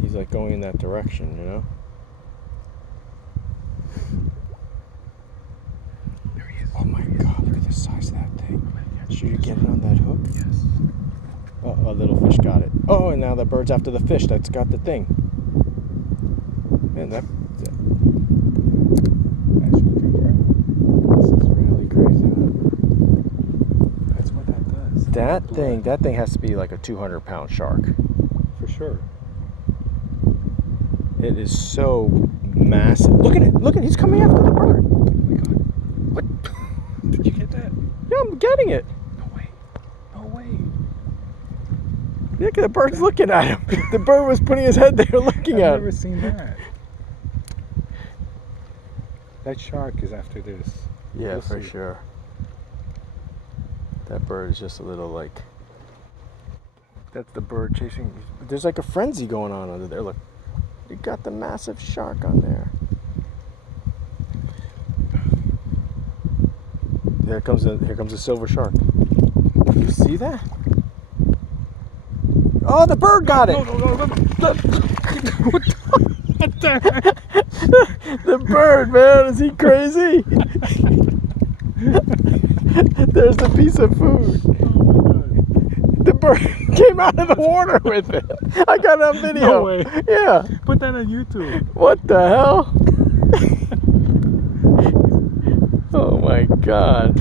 He's like going in that direction, you know? There he is. Oh my god, look at the size of that thing. Should you get it on that hook? Yes. Oh, a little fish got it. Oh, and now the bird's after the fish that's got the thing. Man, Nice shooting, right? this is really crazy, man. That's what that does. That thing has to be like a 200-pound shark. For sure. It is so massive. Look at it. Look at it. He's coming after the bird. Oh my god. What? Did you get that? Yeah, I'm getting it. No way. No way. Look at the bird's looking at him. The bird was putting his head there looking I've at never him. seen that. That shark is after this. Yeah, You'll for see. sure. That bird is just a little like... That's the bird chasing... There's like a frenzy going on under there. Look. You got the massive shark on there. Here comes a silver shark. You see that? Oh, the bird got it! No. What the heck? The bird, man, is he crazy? There's the piece of food. Oh my god. The bird came out of the water with it. I got it on video. No way. Yeah. Put that on YouTube. What the hell? Oh my god.